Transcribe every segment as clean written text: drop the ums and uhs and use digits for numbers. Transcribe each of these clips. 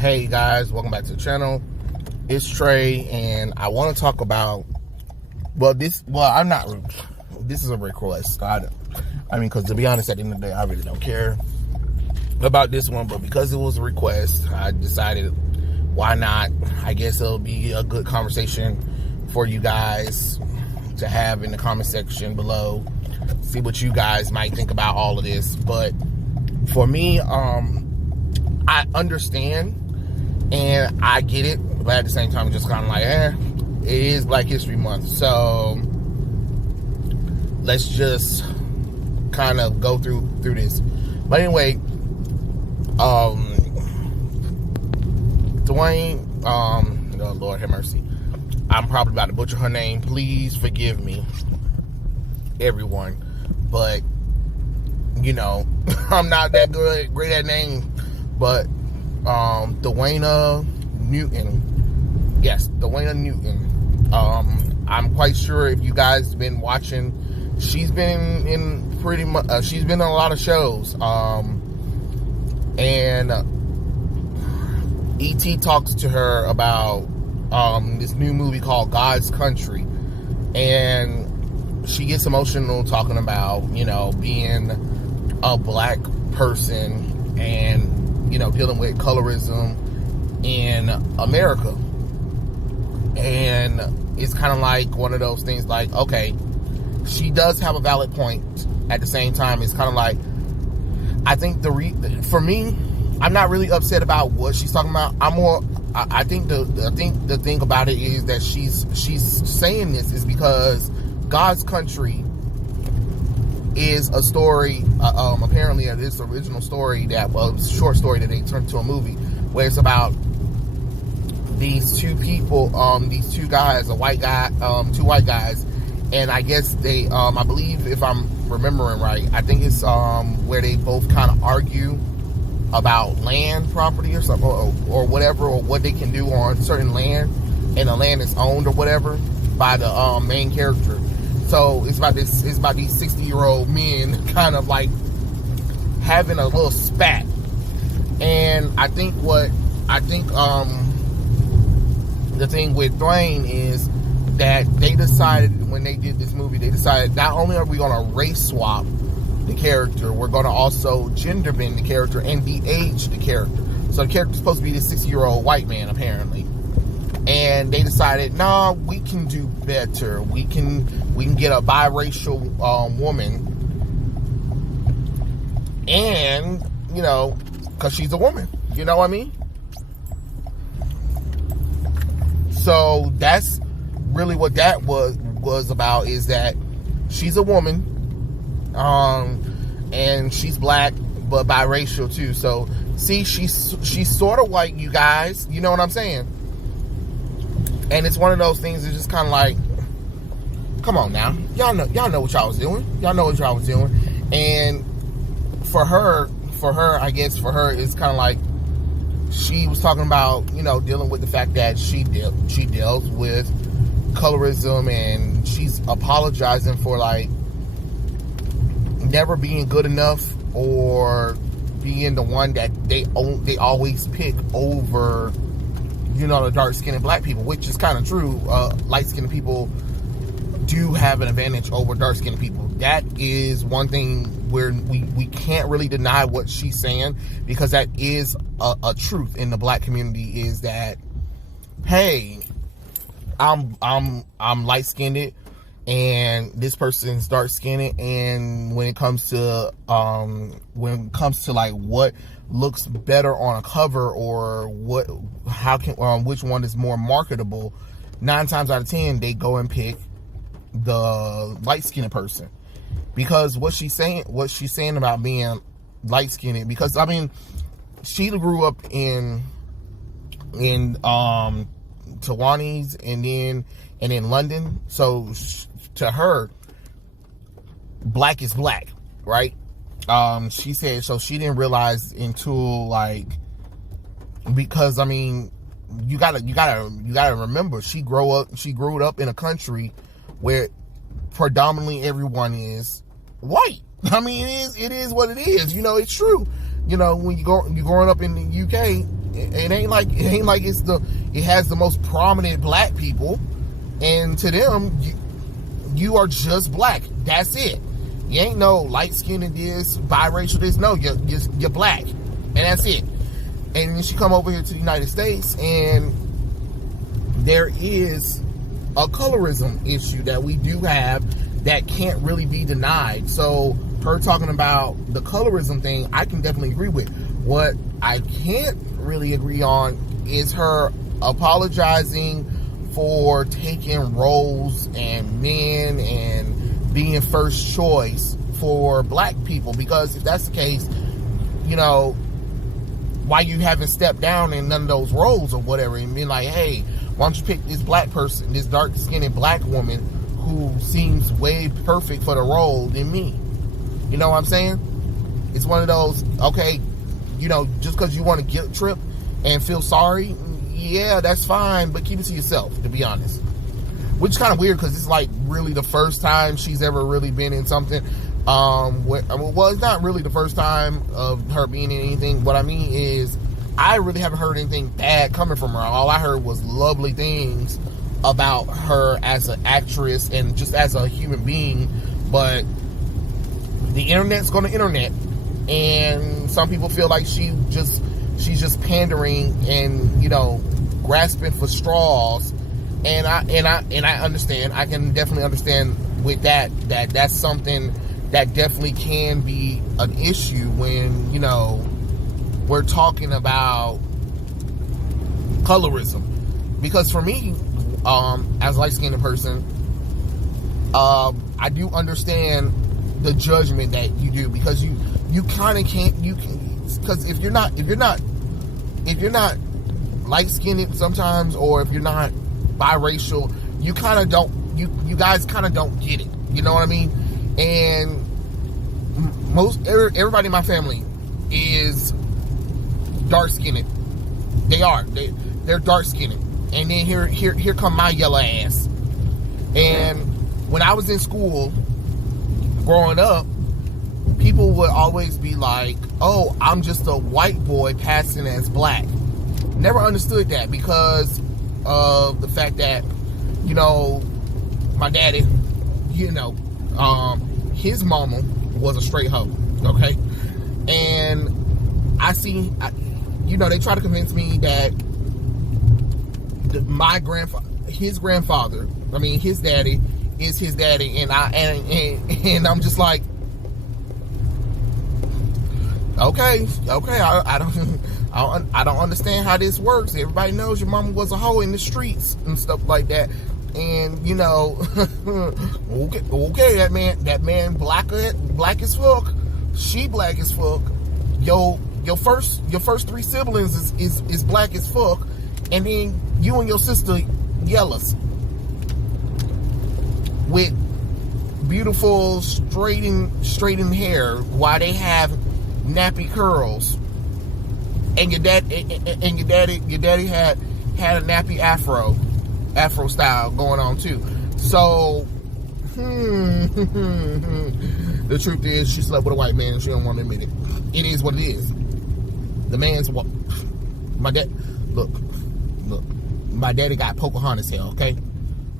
Hey guys, welcome back to the channel. It's Trey, and I want to talk about, this is a request. I mean, because to be honest, at the end of the day, I really don't care about this one, but because it was a request, I decided, why not? I guess it'll be a good conversation for you guys to have in the comment section below. See what you guys might think about all of this. But for me, I understand and I get it, but at the same time, just kind of like, it is Black History Month, so let's just kind of go through this. But anyway, Dwayne, oh Lord have mercy, I'm probably about to butcher her name. Please forgive me, everyone. But you know, I'm not that great at names. But Dwayna Newton, yes, Dwayna Newton. I'm quite sure if you guys been watching, she's been in she's been in a lot of shows. And E.T. talks to her about this new movie called God's Country, and she gets emotional talking about, you know, being a black person and, you know, dealing with colorism in America. And it's kind of like one of those things, like, okay, she does have a valid point. At the same time, it's kind of like, I think for me, I'm not really upset about what she's talking about. I think the thing about it is that she's saying this is because God's Country is a story, apparently this original story that was a short story that they turned to a movie, where it's about these two people, these two guys, two white guys, and I guess they, I believe, if I'm remembering right, I think it's where they both kind of argue about land property or something, or whatever, or what they can do on certain land, and the land is owned or whatever by the main character. So it's about these 60-year-old men kind of like having a little spat. And I think the thing with Dwayne is that they decided, when they did this movie, they decided not only are we going to race swap the character, we're going to also gender bend the character and de-age the character. So the character's supposed to be this 60-year-old white man, apparently. And they decided, nah, we can do better. We can get a biracial woman, and, you know, because she's a woman, you know what I mean? So that's really what that was about, is that she's a woman, and she's black but biracial too. So see, she's sort of white, you guys, you know what I'm saying? And it's one of those things that's just kind of like, come on now, y'all know what y'all was doing. Y'all know what y'all was doing. And for her, I guess for her, it's kind of like, she was talking about, you know, dealing with the fact that she deals with colorism, and she's apologizing for, like, never being good enough, or being the one that they always pick over, you know, the dark-skinned black people, which is kind of true. Light-skinned people do have an advantage over dark-skinned people. That is one thing where we can't really deny what she's saying, because that is a truth in the black community, is that, hey, I'm light-skinned and this person's dark-skinned, and when it comes to like what looks better on a cover, or which one is more marketable, 9 times out of 10 they go and pick the light-skinned person, because what she's saying about being light-skinned, because I mean, she grew up in Taiwanese and in London, so to her, black is black, right? She said, so she didn't realize until, like, because I mean, you gotta remember, she grew up in a country where predominantly everyone is white. I mean, it is what it is. You know, it's true. You know, when you're growing up in the UK, it ain't like it has the most prominent black people, and to them you are just black. That's it. You ain't no light skinned this, biracial this. No, you're black, and that's it. And then she come over here to the United States, and there is a colorism issue that we do have that can't really be denied. So her talking about the colorism thing, I can definitely agree with. What I can't really agree on is her apologizing for taking roles and men and being first choice for black people, because if that's the case, you know, why you haven't stepped down in none of those roles or whatever and been like, hey, why don't you pick this black person, this dark-skinned black woman who seems way perfect for the role than me? You know what I'm saying? It's one of those, okay, you know, just because you want to guilt trip and feel sorry, yeah, that's fine, but keep it to yourself, to be honest. Which is kind of weird, because it's like really the first time she's ever really been in something. Well, it's not really the first time of her being in anything. What I mean is, I really haven't heard anything bad coming from her. All I heard was lovely things about her as an actress and just as a human being. But the internet's going to internet, and some people feel like she's just pandering and, you know, grasping for straws. And I understand. I can definitely understand with that's something that definitely can be an issue when, you know, we're talking about colorism. Because for me, as a light-skinned person, I do understand the judgment that you do, because you kind of can't, because if you're not light-skinned sometimes, or if you're not biracial, you kind of don't, you guys kind of don't get it, you know what I mean? And everybody in my family is dark-skinned. They're dark-skinned, and then here come my yellow ass. And when I was in school growing up, people would always be like, oh, I'm just a white boy passing as black. Never understood that, because of the fact that, you know, my daddy, you know, his mama was a straight hoe, okay? And you know, they try to convince me that his grandfather, I mean, his daddy is his daddy, and I'm just like, okay, I don't understand how this works. Everybody knows your mama was a hoe in the streets and stuff like that. And, you know, okay, that man black as fuck. She black as fuck. Your first 3 siblings is black as fuck. And then you and your sister yellows. With beautiful straightened hair, while they have nappy curls. And your daddy had a nappy afro style going on too. So the truth is, she slept with a white man and she don't want to admit it. It is what it is. The man's what my dad look, my daddy got Pocahontas hair, okay?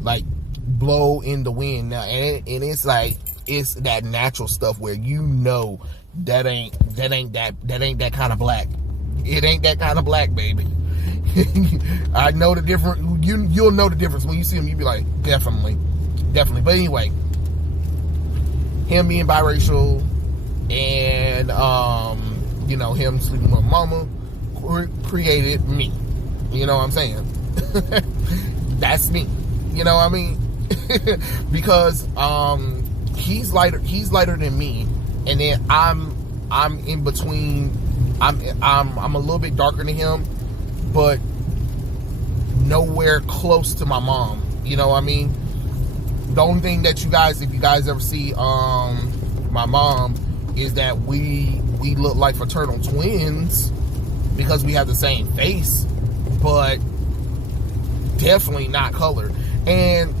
Like blow in the wind now, and it's like, it's that natural stuff where, you know, that ain't that kind of black. It ain't that kind of black, baby. I know the difference. You'll know the difference when you see him. You'll be like, definitely. But anyway, him being biracial and you know, him sleeping with mama created me. You know what I'm saying? That's me. You know what I mean? Because he's lighter than me, and then I'm in between. I'm a little bit darker than him, but nowhere close to my mom. You know what I mean? The only thing that if you guys ever see my mom, is that we look like fraternal twins because we have the same face, but definitely not colored. And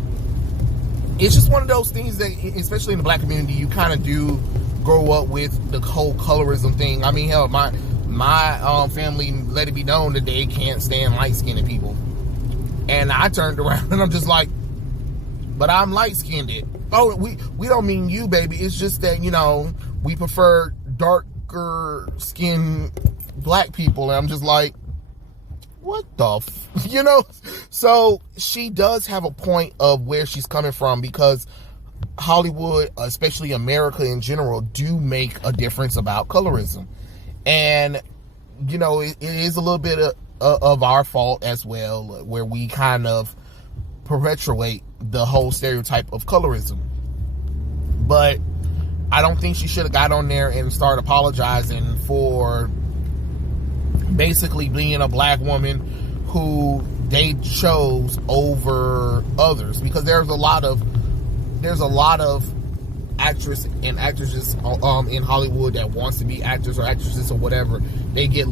it's just one of those things that, especially in the black community, you kind of do grow up with the whole colorism thing. I mean, hell, my my family let it be known that they can't stand light-skinned people. And I turned around and I'm just like, but I'm light-skinned. Oh, we don't mean you, baby. It's just that, you know, we prefer darker skinned black people. And I'm just like, what the you know? So she does have a point of where she's coming from, because Hollywood, especially America in general, do make a difference about colorism. And, you know, it is a little bit of our fault as well, where we kind of perpetuate the whole stereotype of colorism. But I don't think she should have got on there and started apologizing for basically being a black woman who they chose over others, because there's a lot of actors and actresses in Hollywood that wants to be actors or actresses or whatever. They get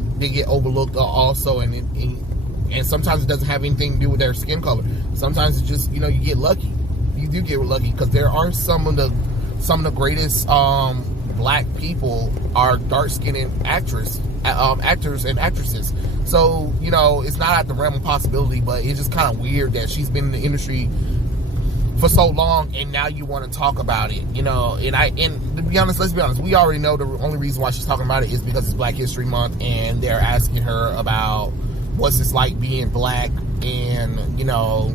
overlooked also, and sometimes it doesn't have anything to do with their skin color. Sometimes it's just, you know, you get lucky. You do get lucky, because there are some of the greatest black people are dark-skinned actors and actresses. So, you know, it's not out the realm of possibility, but it's just kind of weird that she's been in the industry for so long and now you want to talk about it, you know. And to be honest, let's be honest, we already know the only reason why she's talking about it is because it's Black History Month and they're asking her about what's it's like being black, and, you know,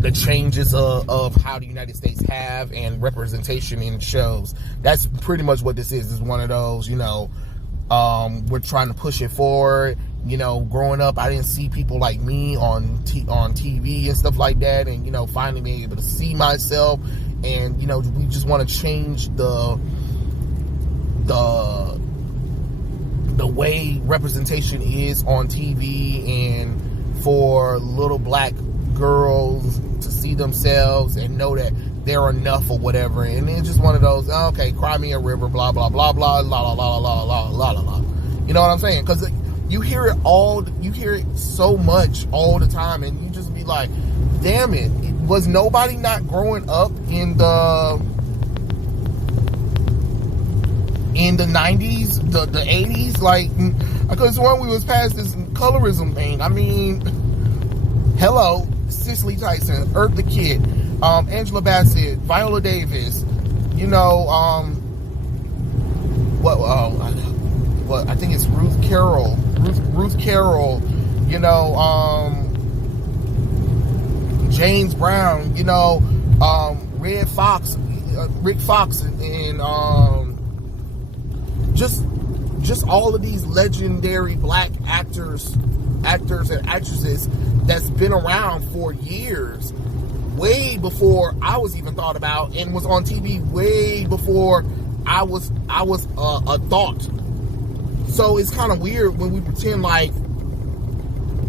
the changes of how the United States have and representation in shows. That's pretty much what this is. It's one of those, you know, we're trying to push it forward. You know, growing up, I didn't see people like me on TV and stuff like that, and, you know, finally being able to see myself, and, you know, we just want to change the way representation is on TV, and for little black girls to see themselves and know that they're enough or whatever. And it's just one of those, okay, cry me a river, blah blah blah blah, la la la la la la la la. You know what I'm saying? Because you hear it so much all the time, and you just be like, damn it, was nobody not growing up in the 90s, the 80s? Like, because when we was past this colorism thing, I mean, hello, Cicely Tyson, Eartha Kitt, Angela Bassett, Viola Davis, you know, I think it's Ruth Carroll, you know, James Brown, you know, Rick Fox, and just all of these legendary black actors and actresses that's been around for years, way before I was even thought about, and was on TV way before I was a thought. So it's kind of weird when we pretend like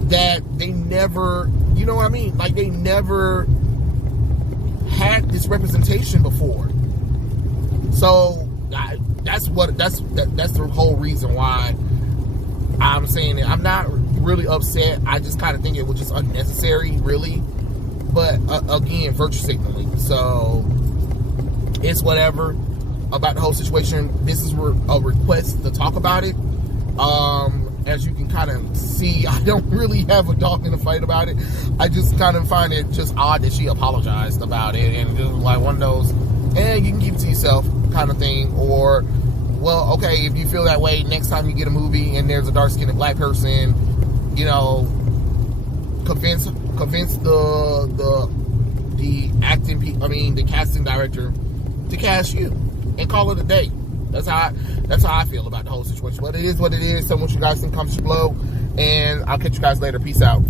that they never, you know what I mean? Like they never had this representation before. So that's the whole reason why I'm saying it. I'm not really upset. I just kind of think it was just unnecessary, really. But again, virtue signaling. So it's whatever about the whole situation. This is a request to talk about it. As you can kind of see, I don't really have a dog in the fight about it. I just kind of find it just odd that she apologized about it, and it was like one of those, you can keep it to yourself kind of thing. Or, well, okay, if you feel that way, next time you get a movie and there's a dark-skinned black person, you know, convince the casting director to cast you and call it a day. That's how I feel about the whole situation. But it is what it is. Tell me what you guys think. Comments below, and I'll catch you guys later. Peace out.